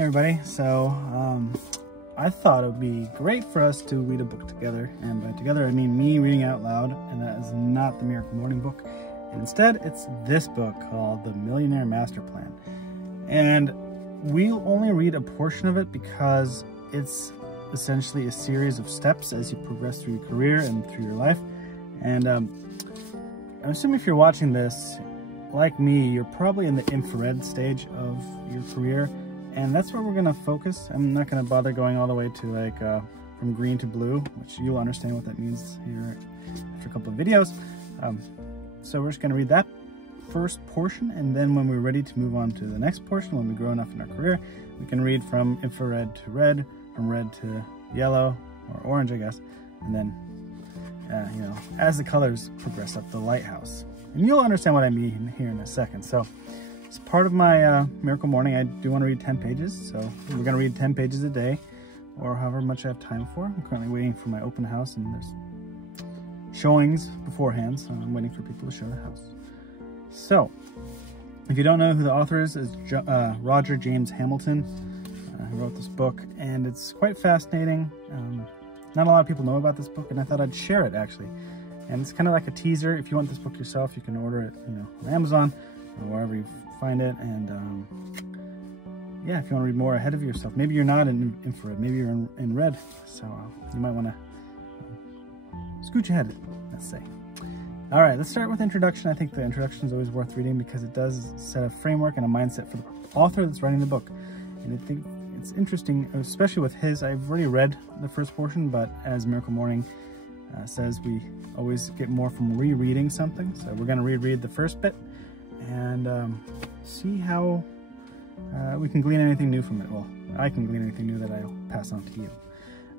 Hey everybody, so I thought it would be great for us to read a book together, and by together I mean me reading out loud, and that is not the Miracle Morning book. Instead, it's this book called The Millionaire Master Plan. And we'll only read a portion of it because it's essentially a series of steps as you progress through your career and through your life. And I'm assuming if you're watching this, like me, you're probably in the infrared stage of your career. And that's where we're going to focus. I'm not going to bother going all the way to like from green to blue, which you'll understand what that means here after a couple of videos. So we're just going to read that first portion, and then when we're ready to move on to the next portion, when we grow enough in our career, we can read from infrared to red, from red to yellow or orange, I guess, and then you know, as the colors progress up the lighthouse. And you'll understand what I mean here in a second. So as part of my Miracle Morning, I do want to read 10 pages. So we're going to read 10 pages a day, or however much I have time for. I'm currently waiting for my open house, and there's showings beforehand, so I'm waiting for people to show the house. So, if you don't know who the author is Roger James Hamilton, who wrote this book, and it's quite fascinating. Not a lot of people know about this book, and I thought I'd share it actually. And it's kind of like a teaser. If you want this book yourself, you can order it, you know, on Amazon or wherever you find it. And yeah, if you want to read more ahead of yourself, maybe you're not in infrared, maybe you're in red, so you might want to scooch ahead, let's say. All right, let's start with introduction. I think the introduction is always worth reading because it does set a framework and a mindset for the author that's writing the book. And I think it's interesting, especially with his. I've already read the first portion, but as Miracle Morning says, we always get more from rereading something. So we're going to reread the first bit and see how we can glean anything new from it. Well, I can glean anything new that I'll pass on to you.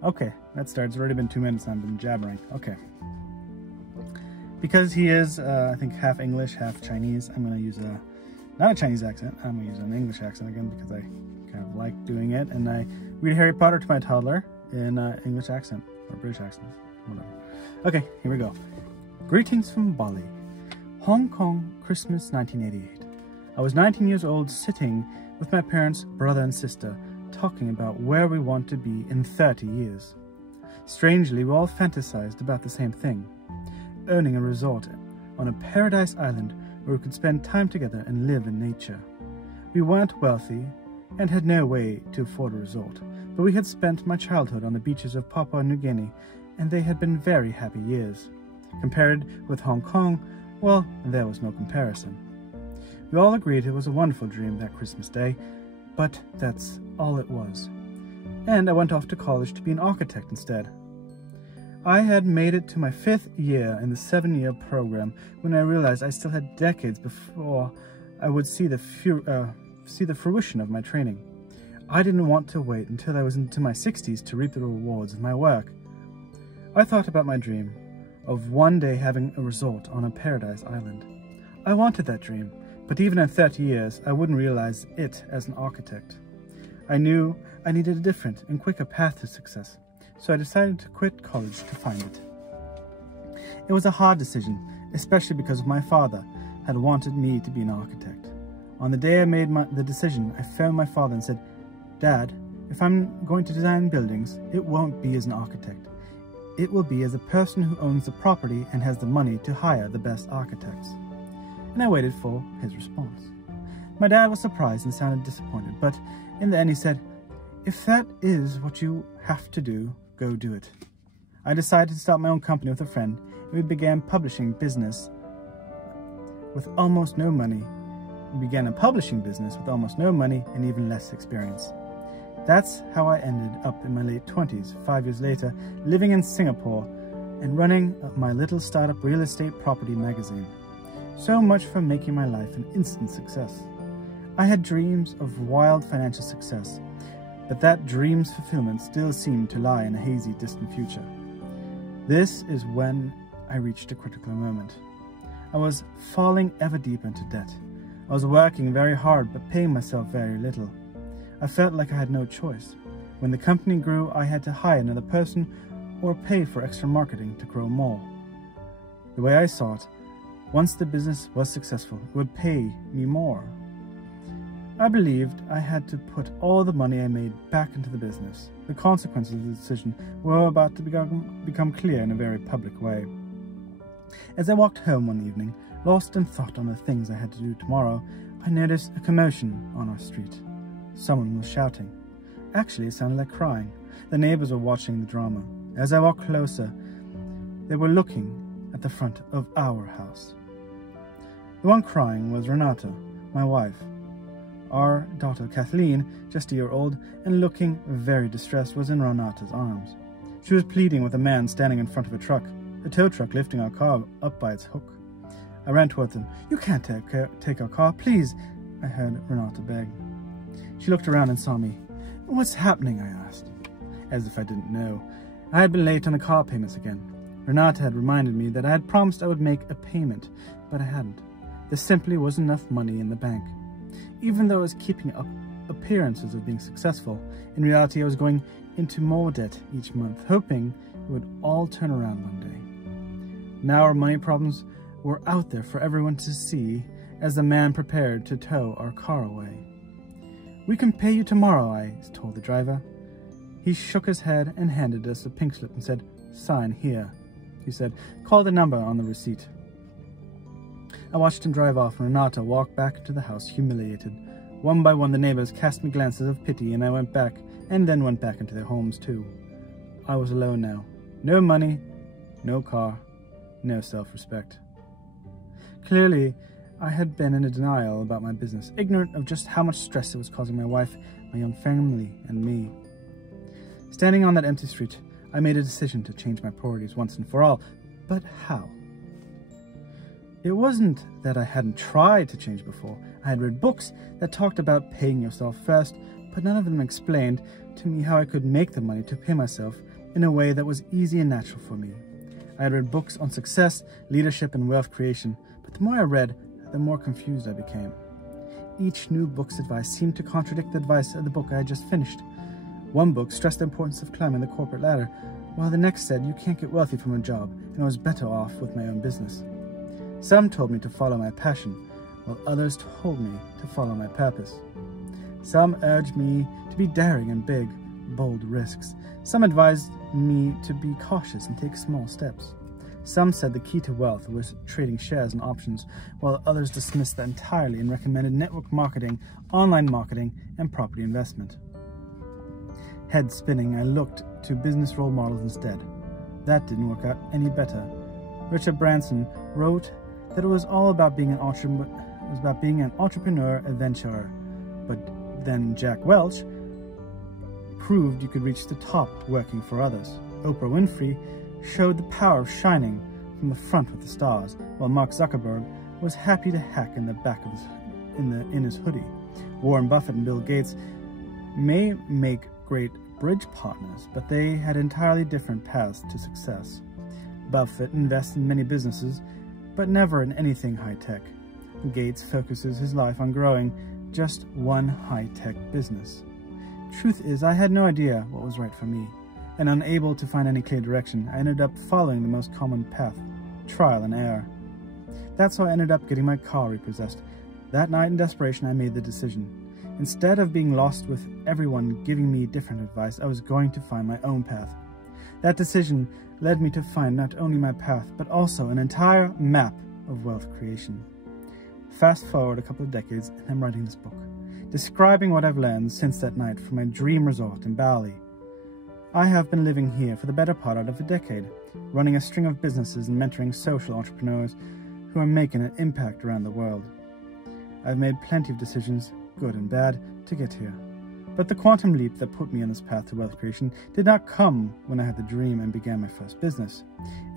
Okay, that starts. It's already been 2 minutes and I've been jabbering. Okay. Because he is, I think, half English, half Chinese, I'm going to use not a Chinese accent. I'm going to use an English accent again because I kind of like doing it. And I read Harry Potter to my toddler in English accent or British accent, whatever. Okay, here we go. Greetings from Bali, Hong Kong, Christmas 1988. I was 19 years old, sitting with my parents, brother and sister, talking about where we want to be in 30 years. Strangely, we all fantasized about the same thing. Owning a resort on a paradise island where we could spend time together and live in nature. We weren't wealthy and had no way to afford a resort, but we had spent my childhood on the beaches of Papua New Guinea, and they had been very happy years. Compared with Hong Kong, well, there was no comparison. We all agreed it was a wonderful dream that Christmas Day, but that's all it was. And I went off to college to be an architect instead. I had made it to my 5th year in the 7-year program when I realized I still had decades before I would see the fruition of my training. I didn't want to wait until I was into my 60s to reap the rewards of my work. I thought about my dream of one day having a resort on a paradise island. I wanted that dream, but even in 30 years, I wouldn't realize it as an architect. I knew I needed a different and quicker path to success. So I decided to quit college to find it. It was a hard decision, especially because my father had wanted me to be an architect. On the day I made the decision, I phoned my father and said, "Dad, if I'm going to design buildings, it won't be as an architect. It will be as a person who owns the property and has the money to hire the best architects." And I waited for his response. My dad was surprised and sounded disappointed, but in the end he said, "If that is what you have to do, go do it." I decided to start my own company with a friend, and we began publishing business with almost no money. We began a publishing business with almost no money and even less experience. That's how I ended up in my late 20s, 5 years later, living in Singapore and running my little startup real estate property magazine. So much for making my life an instant success. I had dreams of wild financial success, but that dream's fulfillment still seemed to lie in a hazy, distant future. This is when I reached a critical moment. I was falling ever deeper into debt. I was working very hard, but paying myself very little. I felt like I had no choice. When the company grew, I had to hire another person or pay for extra marketing to grow more. The way I saw it, once the business was successful, it would pay me more. I believed I had to put all the money I made back into the business. The consequences of the decision were about to become clear in a very public way. As I walked home one evening, lost in thought on the things I had to do tomorrow, I noticed a commotion on our street. Someone was shouting. Actually, it sounded like crying. The neighbors were watching the drama. As I walked closer, they were looking at the front of our house. The one crying was Renata, my wife. Our daughter Kathleen, just a year old and looking very distressed, was in Renata's arms. She was pleading with a man standing in front of a tow truck lifting our car up by its hook. I ran towards him. "You can't take our car, please," I heard Renata beg. She looked around and saw me. "What's happening?" I asked, as if I didn't know. I had been late on the car payments again. Renata had reminded me that I had promised I would make a payment, but I hadn't. There simply wasn't enough money in the bank. Even though I was keeping up appearances of being successful, in reality I was going into more debt each month, hoping it would all turn around one day. Now our money problems were out there for everyone to see as the man prepared to tow our car away. "We can pay you tomorrow," I told the driver. He shook his head and handed us a pink slip and said, "Sign here." He said, "Call the number on the receipt." I watched him drive off and Renata walk back into the house humiliated. One by one the neighbors cast me glances of pity and I went back into their homes too. I was alone now. No money, no car, no self-respect. Clearly, I had been in a denial about my business, ignorant of just how much stress it was causing my wife, my young family, and me. Standing on that empty street, I made a decision to change my priorities once and for all. But how? It wasn't that I hadn't tried to change before. I had read books that talked about paying yourself first, but none of them explained to me how I could make the money to pay myself in a way that was easy and natural for me. I had read books on success, leadership, and wealth creation, but the more I read, the more confused I became. Each new book's advice seemed to contradict the advice of the book I had just finished. One book stressed the importance of climbing the corporate ladder, while the next said you can't get wealthy from a job, and I was better off with my own business. Some told me to follow my passion, while others told me to follow my purpose. Some urged me to be daring and big, bold risks. Some advised me to be cautious and take small steps. Some said the key to wealth was trading shares and options, while others dismissed that entirely and recommended network marketing, online marketing, and property investment. Head spinning, I looked to business role models instead. That didn't work out any better. Richard Branson wrote that it was all about being an entrepreneur adventurer, but then Jack Welch proved you could reach the top working for others. Oprah Winfrey showed the power of shining from the front with the stars, while Mark Zuckerberg was happy to hack in the back of his hoodie. Warren Buffett and Bill Gates may make great bridge partners, but they had entirely different paths to success. Buffett invests in many businesses, but never in anything high-tech. Gates focuses his life on growing just one high-tech business. Truth is, I had no idea what was right for me, and unable to find any clear direction, I ended up following the most common path, trial and error. That's how I ended up getting my car repossessed. That night in desperation, I made the decision. Instead of being lost with everyone giving me different advice, I was going to find my own path. That decision led me to find not only my path, but also an entire map of wealth creation. Fast forward a couple of decades, and I'm writing this book, describing what I've learned since that night from my dream resort in Bali. I have been living here for the better part of a decade, running a string of businesses and mentoring social entrepreneurs who are making an impact around the world. I've made plenty of decisions, good and bad, to get here. But the quantum leap that put me on this path to wealth creation did not come when I had the dream and began my first business.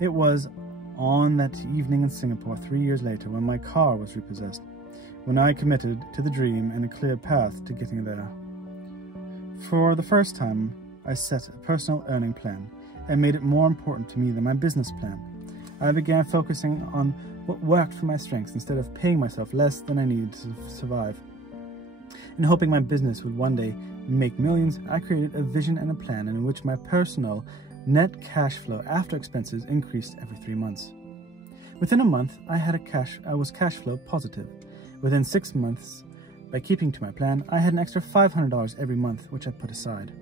It was on that evening in Singapore 3 years later when my car was repossessed, when I committed to the dream and a clear path to getting there. For the first time, I set a personal earning plan and made it more important to me than my business plan. I began focusing on what worked for my strengths instead of paying myself less than I needed to survive. And hoping my business would one day make millions, I created a vision and a plan in which my personal net cash flow after expenses increased every 3 months. Within a month, I was cash flow positive. Within 6 months, By keeping to my plan, I had an extra $500 every month, which I put aside.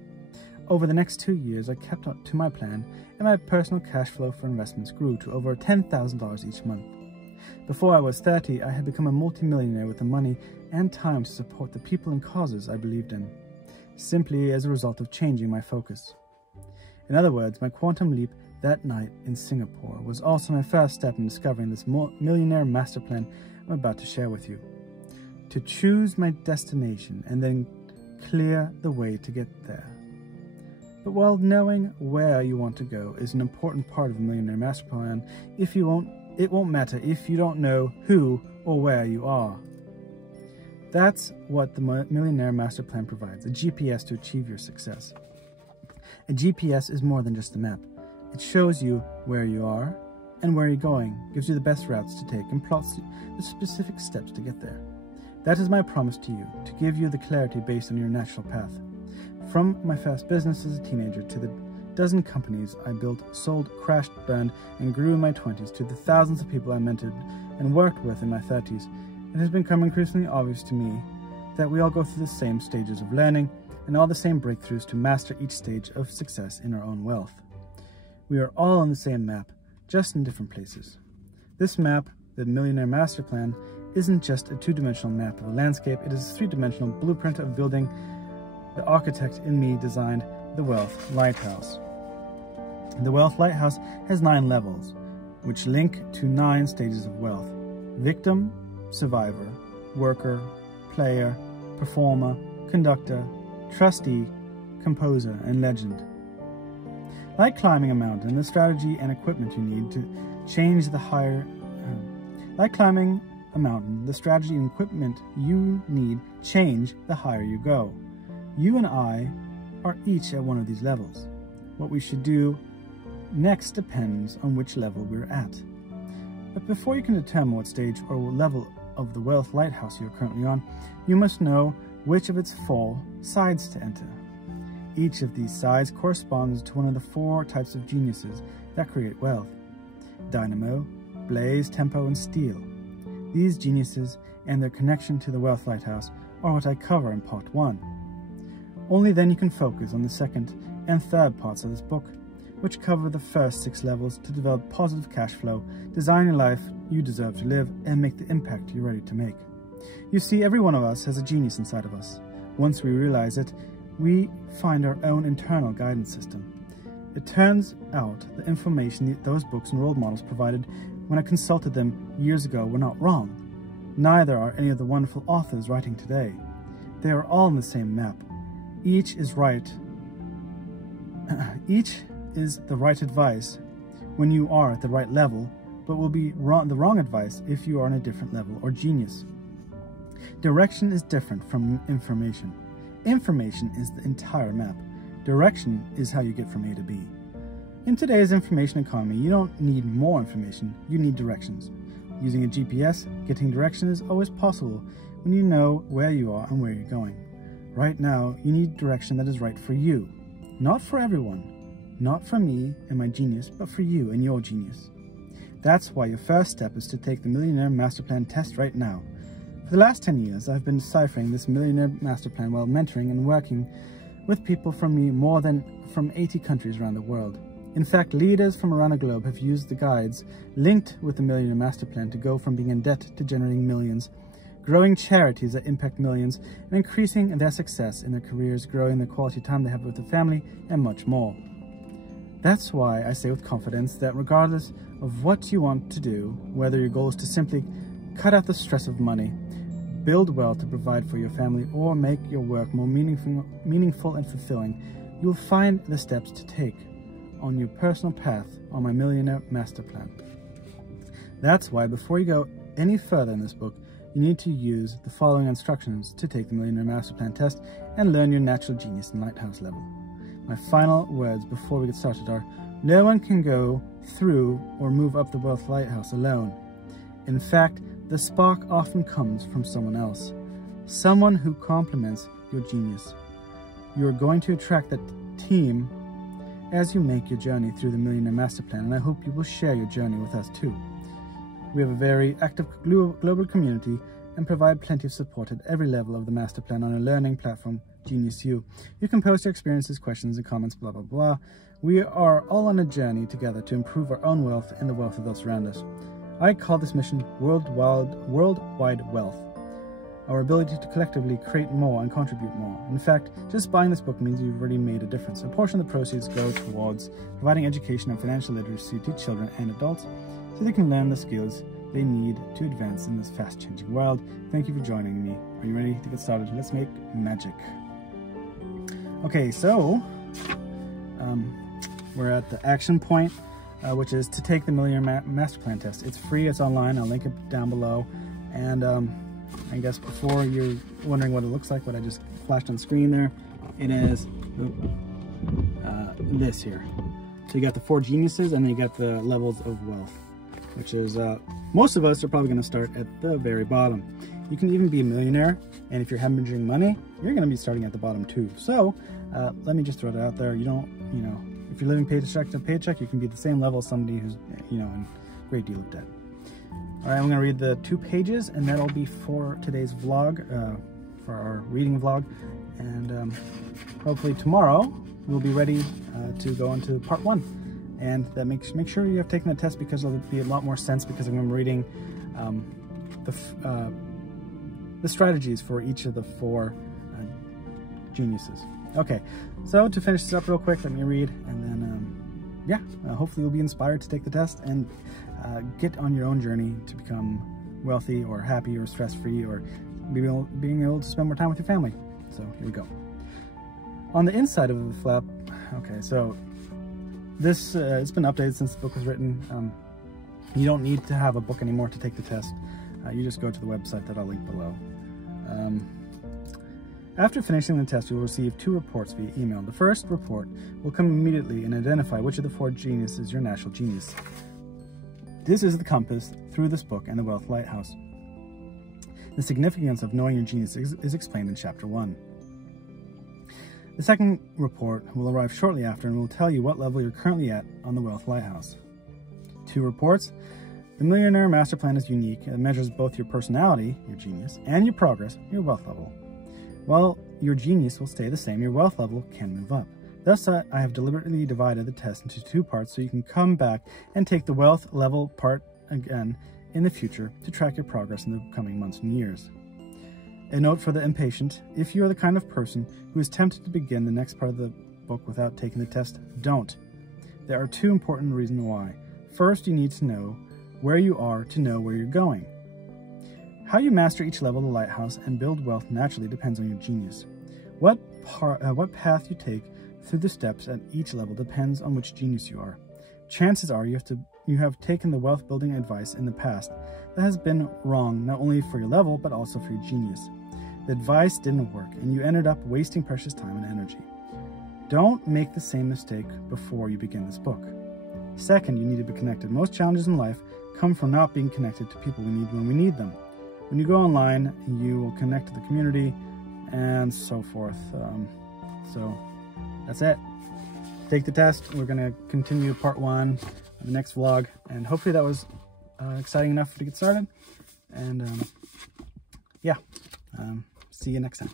Over the next 2 years, I kept up to my plan, and my personal cash flow for investments grew to over $10,000 each month. Before I was 30, I had become a multimillionaire with the money and time to support the people and causes I believed in, simply as a result of changing my focus. In other words, my quantum leap that night in Singapore was also my first step in discovering this Millionaire Master Plan I'm about to share with you. To choose my destination and then clear the way to get there. But while knowing where you want to go is an important part of a Millionaire Master Plan, it won't matter if you don't know who or where you are. That's what the Millionaire Master Plan provides, a GPS to achieve your success. A GPS is more than just a map. It shows you where you are and where you're going, gives you the best routes to take, and plots the specific steps to get there. That is my promise to you, to give you the clarity based on your natural path. From my first business as a teenager to the dozen companies I built, sold, crashed, burned, and grew in my 20s, to the thousands of people I mentored and worked with in my 30s, it has become increasingly obvious to me that we all go through the same stages of learning and all the same breakthroughs to master each stage of success in our own wealth. We are all on the same map, just in different places. This map, the Millionaire Master Plan, isn't just a two-dimensional map of a landscape, it is a three-dimensional blueprint of building the architect in me designed the Wealth Lighthouse. The Wealth Lighthouse has 9 levels, which link to 9 stages of wealth: victim, survivor, worker, player, performer, conductor, trustee, composer, and legend. Like climbing a mountain, the strategy and equipment you need to change the higher... Like climbing a mountain, the strategy and equipment you need change the higher you go. You and I are each at one of these levels. What we should do next depends on which level we're at. But before you can determine what stage or level of the Wealth Lighthouse you're currently on, you must know which of its 4 sides to enter. Each of these sides corresponds to one of the 4 types of geniuses that create wealth: dynamo, blaze, tempo, and steel. These geniuses and their connection to the Wealth Lighthouse are what I cover in part 1. Only then you can focus on the second and third parts of this book, which cover the first 6 levels to develop positive cash flow, design a life you deserve to live, and make the impact you're ready to make. You see, every one of us has a genius inside of us. Once we realize it, we find our own internal guidance system. It turns out the information those books and role models provided when I consulted them years ago were not wrong. Neither are any of the wonderful authors writing today. They are all on the same map. Each is right. Each is the right advice when you are at the right level, but will be the wrong advice if you are on a different level or genius. Direction is different from information. Information is the entire map. Direction is how you get from A to B. In today's information economy, you don't need more information, you need directions. Using a GPS, getting direction is always possible when you know where you are and where you're going. Right now, you need direction that is right for you. Not for everyone. Not for me and my genius, but for you and your genius. That's why your first step is to take the Millionaire Master Plan test right now. For the last 10 years, I've been deciphering this Millionaire Master Plan while mentoring and working with people from 80 countries around the world. In fact, leaders from around the globe have used the guides linked with the Millionaire Master Plan to go from being in debt to generating millions, growing charities that impact millions, and increasing their success in their careers, growing the quality time they have with their family, and much more. That's why I say with confidence that regardless of what you want to do, whether your goal is to simply cut out the stress of money, build wealth to provide for your family, or make your work more meaningful and fulfilling, you will find the steps to take on your personal path on my Millionaire Master Plan. That's why before you go any further in this book, you need to use the following instructions to take the Millionaire Master Plan test and learn your natural genius and lighthouse level. My final words before we get started are, no one can go through or move up the Wealth Lighthouse alone. In fact, the spark often comes from someone else, someone who complements your genius. You are going to attract that team as you make your journey through the Millionaire Master Plan, and I hope you will share your journey with us too. We have a very active global community and provide plenty of support at every level of the master plan on a learning platform, Genius U. You can post your experiences, questions, and comments, blah, blah, blah. We are all on a journey together to improve our own wealth and the wealth of those around us. I call this mission worldwide wealth. Our ability to collectively create more and contribute more. In fact, just buying this book means you've already made a difference. A portion of the proceeds go towards providing education and financial literacy to children and adults so they can learn the skills they need to advance in this fast-changing world. Thank you for joining me. Are you ready to get started? Let's make magic. Okay, so we're at the action point, which is to take the Millionaire Master Plan test. It's free, it's online, I'll link it down below. And I guess before you're wondering what it looks like, what I just flashed on screen there, it is this here. So you got the 4 geniuses and then you got the levels of wealth, which is, most of us are probably gonna start at the very bottom. You can even be a millionaire, and if you're hemorrhaging money, you're gonna be starting at the bottom too. So let me just throw it out there. You don't, if you're living paycheck to paycheck, you can be at the same level as somebody who's, in a great deal of debt. All right, I'm gonna read the 2 pages, and that'll be for today's vlog, for our reading vlog. And hopefully tomorrow, we'll be ready to go into part 1. And that make sure you have taken the test, because it'll be a lot more sense, because I'm reading the strategies for each of the 4 geniuses. Okay, so to finish this up real quick, let me read, and then hopefully you'll be inspired to take the test and get on your own journey to become wealthy or happy or stress-free, or being able to spend more time with your family. So here we go. On the inside of the flap, okay, so this it's been updated since the book was written. You don't need to have a book anymore to take the test. You just go to the website that I'll link below. After finishing the test, you will receive 2 reports via email. The first report will come immediately and identify which of the 4 geniuses is your natural genius. This is the compass through this book and the Wealth Lighthouse. The significance of knowing your genius is explained in Chapter 1. The second report will arrive shortly after and will tell you what level you're currently at on the Wealth Lighthouse. 2 reports. The Millionaire Master Plan is unique. It measures both your personality, your genius, and your progress, your wealth level. While your genius will stay the same, your wealth level can move up. Thus, I have deliberately divided the test into 2 parts so you can come back and take the wealth level part again in the future to track your progress in the coming months and years. A note for the impatient: if you are the kind of person who is tempted to begin the next part of the book without taking the test, don't. There are 2 important reasons why. First, you need to know where you are to know where you're going. How you master each level of the lighthouse and build wealth naturally depends on your genius. What path you take through the steps at each level depends on which genius you are. Chances are you have taken the wealth building advice in the past that has been wrong, not only for your level but also for your genius. The advice didn't work and you ended up wasting precious time and energy. Don't make the same mistake before you begin this book. Second, you need to be connected. Most challenges in life come from not being connected to people we need when we need them. When you go online, you will connect to the community and so forth. So that's it. Take the test. We're going to continue part 1 in the next vlog, and hopefully that was exciting enough to get started. And see you next time.